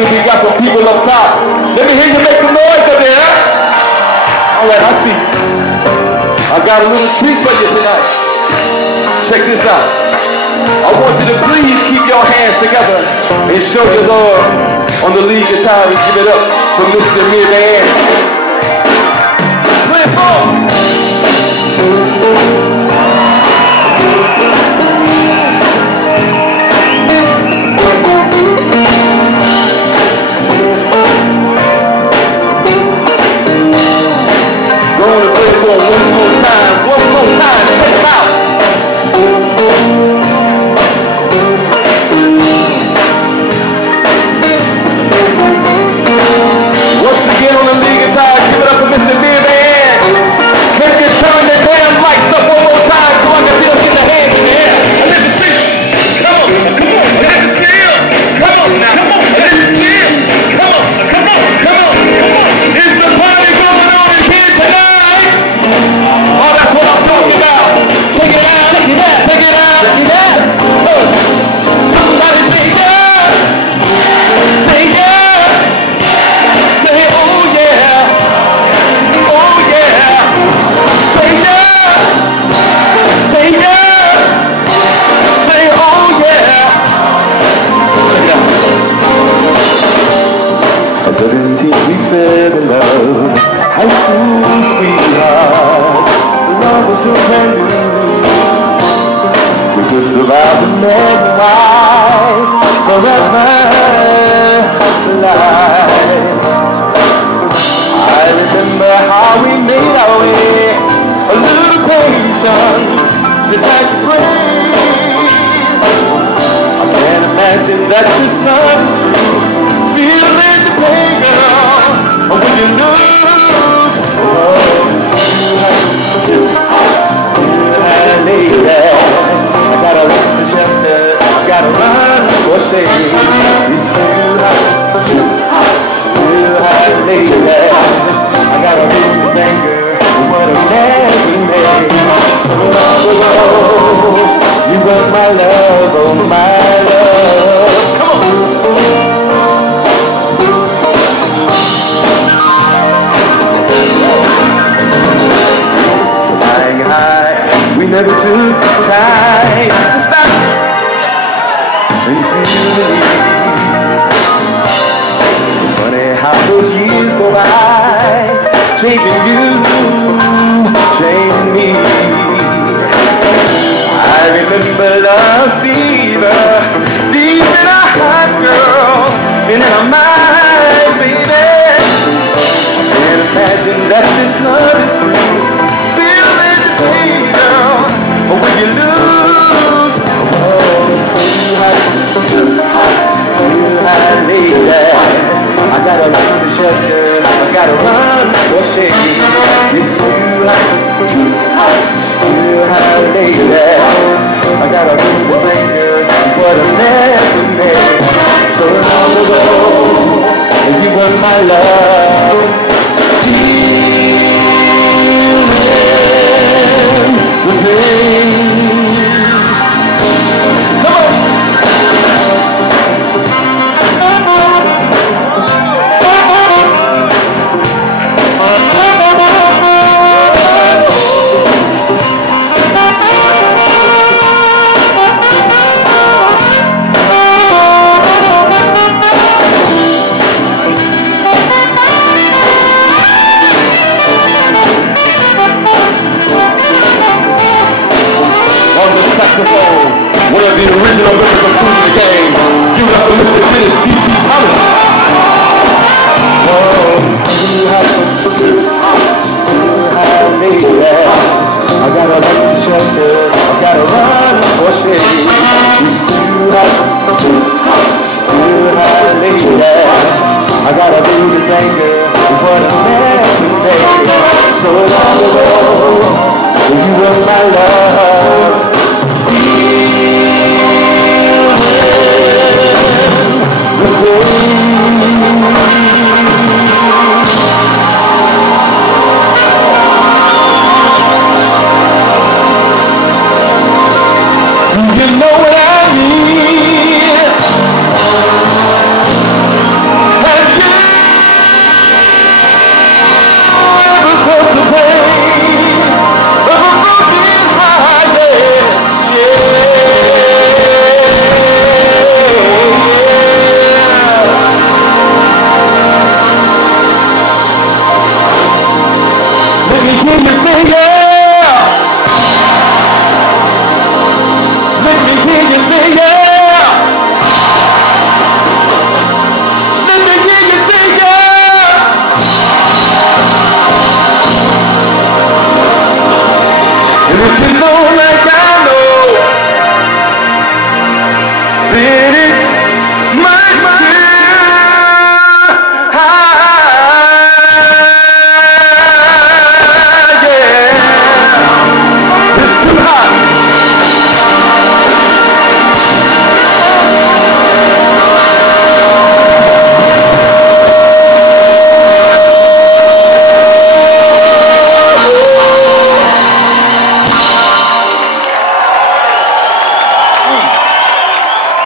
see we got some people up top. Let me hear you make some noise up there. All right, I see. I got a little treat for you tonight. Check this out. I want you to please keep your hands together and show your love on the lead guitar and give it up to Mr. Mid-Man. Play it for him. Gonna play it for him one more time. Check him out. Once again on the lead guitar, give it up for Mr. Mid-Man. Can you turn the damn lights up one more time so I can see us in the hands in the air? Let me see. Come on. Let me see him. Come on now. Let me see him. Come on. Is the party going on in here tonight? Oh, that's what I'm talking about. Check it out. Somebody say yeah. Say yeah. Say oh yeah. Oh yeah. Say yeah. Say yeah. Say oh yeah. Check it out. At 17 we fell in love. High school sweetheart. Love was so brand new. We could provide the man and wife forever life. I remember how we made our way. A little patience, the time to breathe. I can't imagine that this love is true. Feeling the pain, girl, when you lose. Oh, it's too high, lady. I gotta leave the shelter, I gotta run for shade. It's too high, lady. I gotta leave this anger, what a mess we made. So long ago, you were my love, oh my love. Come on. Flying high, we never took time to stop and feel the need. It's funny how those years go by, changing you, changing me. I remember love's fever, deep in our hearts, girl, and in our minds, baby. I can't imagine that this love is true. Feeling the pain, girl, when you lose. Oh, it's too high, lady. I gotta leave the shelter, I gotta run for shade. It's too high, lady. I gotta leave this anger, what a mess we made. So long ago, you were my love. Feeling the pain. Come on. Saxophone, one of the original members of Kool in the game. Give it up for Mr. Dennis D.T. Thomas. Oh, it's too high, lady. I gotta leave the shelter, I gotta run for shade. It's too high, lady. I gotta leave this anger, what a mess we made. So long ago, you were my love. Feeling the pain.